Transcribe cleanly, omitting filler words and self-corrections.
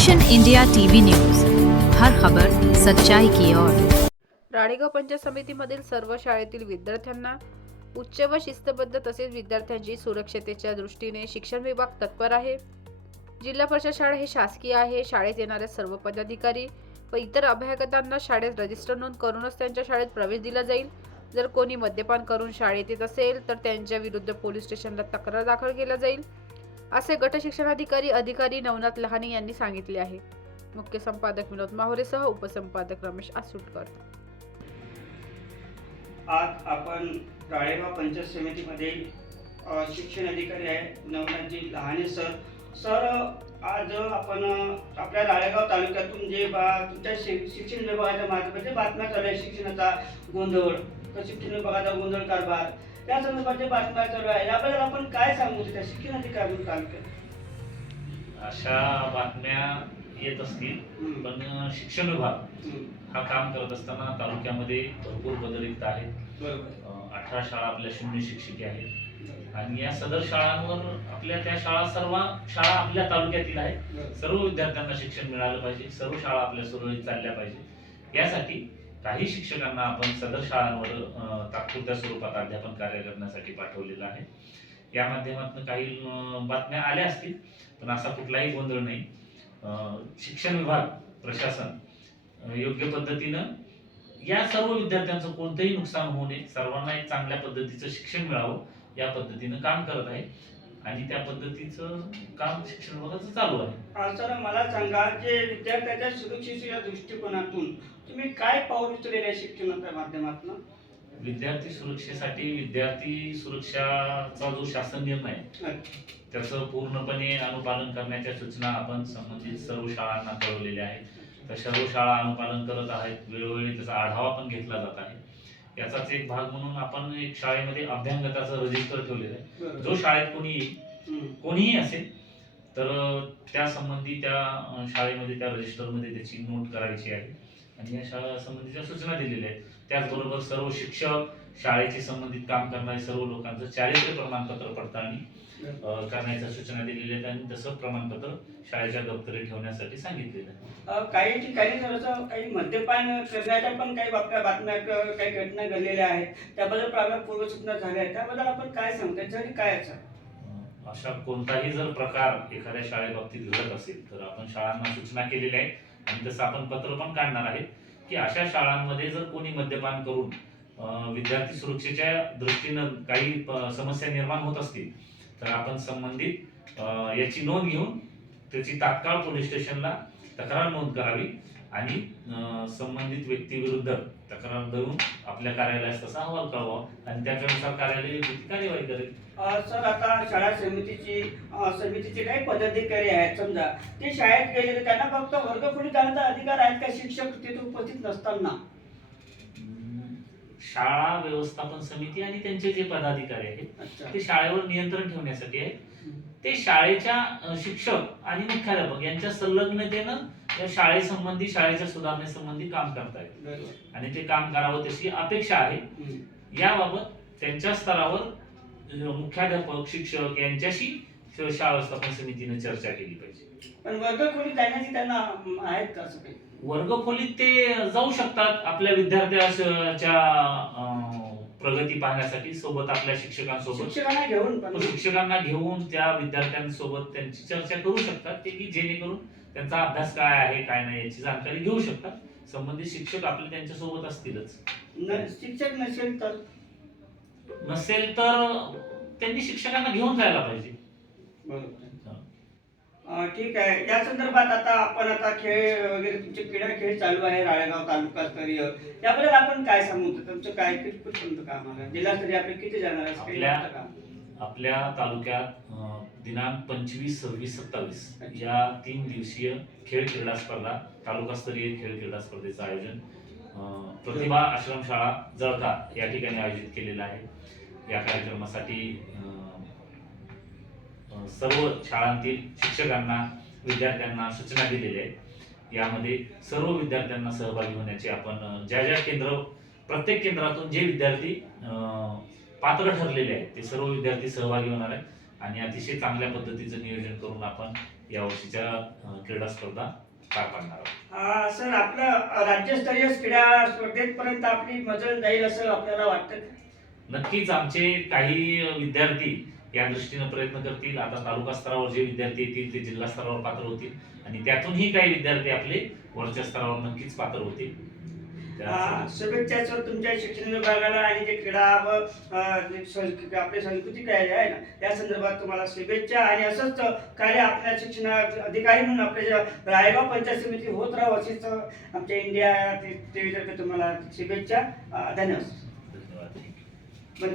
Action India TV news, हर खबर सच्चाई की ओर। राळेगाव पंचायत समितीमधील सर्व शाळेतील विद्यार्थ्यांना उच्च व शिस्तबद्ध तसेच विद्यार्थ्यांची सुरक्षतेच्या दृष्टीने शिक्षण विभाग तत्पर आहे। जिल्हा परिषद शाळा हे शासकीय आहे। शाळेत येणाऱ्या सर्व पदाधिकारी व इतर अभ्यागतांना शाळेत रजिस्टर नोंद करूनच त्यांच्या शाळेत प्रवेश दिला जाईल। जर कोणी मद्यपान करून शाळेत येत असेल तर त्यांच्या विरुद्ध पोलीस स्टेशनला तक्रार दाखल केली जाईल, असे गट शिक्षणाधिकारी नवनाथ लहाने यांनी सांगितले आहे। मुख्य संपादक विनोद माहुरेसह उपसंपादक रमेश आसुटकर। आज आपण राळेगाव पंचायत समितीमध्ये शिक्षण अधिकारी आहे नवनाथजी लहाने सर आज आपण आपल्या राळेगाव तालुक्यातून जे तुमच्या शिक्षण विभागाच्या माध्यमातून बातम्या चालू आहे, शिक्षणाचा गोंधळ, शिक्षण विभागाचा गोंधळ कारभार या संदर्भात बातम्या चालू आहे, याबद्दल आपण काय सांगू त्या शिक्षण अधिकारी तालुक्यात? अशा बातम्या येत असतील, पण शिक्षण विभाग हा काम करत असताना तालुक्यामध्ये भरपूर बदल येत आहेत। 18 शाळा आपल्या शून्य शिक्षिके आहेत आणि या सदर शाळांवर त्या सर्व शाळा आपल्या तालुक्यातील आहेत। सर्व विद्यार्थ्यांना शिक्षण मिळालं पाहिजे, सर्व शाळा आपल्या सुरळीत चालल्या पाहिजे, यासाठी काही शिक्षकांना आपण सदर शाळांवर तात्पुरत्या स्वरूपात अध्यापन कार्य करण्यासाठी पाठवलेलं आहे। या माध्यमातून काही बातम्या आल्या असतील, पण असा कुठलाही गोंधळ नाही। शिक्षण विभाग प्रशासन योग्य पद्धतीनं या सर्व विद्यार्थ्यांचं कोणतंही नुकसान होऊ नये, सर्वांना एक चांगल्या पद्धतीचं शिक्षण मिळावं या पद्धतीनं काम करत आहे आणि त्या पद्धतीचं काम शिक्षण विभागाचं चालू आहे। सर मला सांगा, जे विद्यार्थ्यांच्या सुरक्षेच्या दृष्टिकोनातून तुम्ही काय पाऊल उचललेले आहे शिक्षणाच्या माध्यमातून? विद्यार्थी सुरक्षेसाठी विद्यार्थी सुरक्षाचा जो शासन निर्णय आहे त्याचं पूर्णपणे अनुपालन करण्याच्या सूचना आपण संबंधित सर्व शाळांना कळवलेल्या आहेत। तर सर्व शाळा अनुपालन करत आहेत, वेळोवेळी त्याचा आढावा पण घेतला जात आहे। याचाच एक भाग म्हणून आपण एक शाळेमध्ये अभ्यागताचं रजिस्टर ठेवलेलं आहे। जो शाळेत कोणीही असेल तर त्या संबंधी त्या शाळेमध्ये त्या रजिस्टरमध्ये त्याची नोंद करायची आहे आणि या शाळा संबंधीच्या सूचना दिलेल्या आहेत। त्याचबरोबर सर्व शिक्षक, शाळेशी संबंधित काम करणारे सर्व लोकांचं चारित्र्य प्रमाणपत्र पडताळणी करण्याच्या सूचना दिलेल्या आहेत आणि तसं प्रमाणपत्र शाळेच्या दप्तरी ठेवण्यासाठी सांगितलेलं आहे। काही ठिकाणी काही मद्यपान करण्याच्या पण काही बातम्या काही घटना घडलेल्या आहेत, त्याबद्दल आपल्या पूर्वसूचना झाल्या आहेत, त्याबद्दल आपण काय सांगता? त्याच्यासाठी काय अशा कोणताही जर प्रकार एखाद्या शाळेबाबतीत घडत असेल तर आपण शाळांना सूचना केलेल्या आहेत आणि तसं आपण पत्र पण काढणार आहे की अशा शाळांमध्ये जर कोणी मद्यपान करून विद्यार्थी सुरक्षेच्या दृष्टीनं काही समस्या निर्माण होत असतील तर आपण संबंधित याची नोंद घेऊन त्याची तात्काळ पोलीस स्टेशनला तक्रार नोंद करावी आणि संबंधित व्यक्तीविरुद्ध तक्रार देऊन आपल्या कार्यालयास तसा अहवाल कळवावा आणि त्याच्यानुसार कार्यालय योग्य कार्यवाही करेल। सर आता शाळा समितीचे काही पदाधिकारी आहेत, समजा ते शाळेत गेले तर त्यांना फक्त वर्गखोलीत जाण्याचा अधिकार आहेत का शिक्षक तिथे उपस्थित नसताना? शाळा व्यवस्थापन समिती आणि त्यांचे जे पदाधिकारी आहेत ते शाळेवर नियंत्रण ठेवण्यासाठी आहेत। ते शाळेच्या शिक्षक आणि मुख्याध्यापक यांच्या संलग्नतेनं या शाळेसंबंधी, शाळेच्या सुधारणेसंबंधी काम करतायत आणि ते काम करावं तशी अपेक्षा आहे। याबाबत त्यांच्या स्तरावर मुख्याध्यापक, शिक्षक यांच्याशी शाळा व्यवस्थापन समितीने चर्चा केली पाहिजे। पण वर्गखोलीत जाण्याची त्यांना आहेत का? असं काही वर्गखोलीत ते जाऊ शकतात आपल्या विद्यार्थ्याच्या प्रगती पाहण्यासाठी, सोबत आपल्या शिक्षकांना घेऊन त्या विद्यार्थ्यांसोबत त्यांची चर्चा करू शकतात ते, की जेणेकरून त्यांचा अभ्यास काय आहे काय नाही याची जाणकारी घेऊ शकतात। संबंधित शिक्षक आपले त्यांच्या सोबत असतीलच। शिक्षक नसेल तर त्यांनी शिक्षकांना घेऊन जायला पाहिजे। ठीक आहे। या संदर्भात आता खेळ वगैरे तुमचे खेळ चालू आहे राळेगाव तालुकास्तरीय, याबद्दल आपण काय सांगू? तुमचं काय कितपर्यंत काम आहे? जिल्हास्तरीय आपले किती जाणार आहे? आपल्या तालुक्यात दिनांक 25, 26, 27 या 3 दिवसीय खेळ क्रीडा स्पर्धा, तालुकास्तरीय खेळ क्रीडा स्पर्धेचं आयोजन प्रतिभा आश्रमशाळा जळका या ठिकाणी आयोजित केलेलं आहे। या कार्यक्रमासाठी सर्व शाळांतील शिक्षकांना, विद्यार्थ्यांना सूचना दिलेल्या आहेत। यामध्ये सर्व विद्यार्थ्यांना सहभागी होण्याची आपण प्रत्येक केंद्रातून जे विद्यार्थी पात्र ठरलेले आहेत ते सर्व विद्यार्थी सहभागी होणार आहेत आणि अतिशय चांगल्या पद्धतीचं नियोजन करून आपण यावर्षीच्या क्रीडा स्पर्धा पार पाडणार आहोत. सर आपलं राज्यस्तरीय क्रीडा स्पर्धेपर्यंत आपली मजल जाईल असं आपल्याला वाटतं का? नक्कीच आमचे काही विद्यार्थी या दृष्टीने प्रयत्न करतील. आता तालुका स्तरावर जे विद्यार्थी येतील ते जिल्हा स्तरावर पात्र होतील आणि त्यातूनही काही विद्यार्थी आपले वरच्या स्तरावर नक्कीच पात्र होतील. शुभेच्छा सर तुमच्या शिक्षण विभागाला आणि जे क्रीडा व आपली संस्कृती काय आहे ना या संदर्भात तुम्हाला शुभेच्छा आणि असंच कार्य आपल्या शिक्षण अधिकारी म्हणून आपल्या रायगाव पंचायत समिती होत राहावं अशीच आमच्या इंडिया टीव्हीतर्फे तुम्हाला शुभेच्छा. धन्यवाद. धन्यवाद. बरं.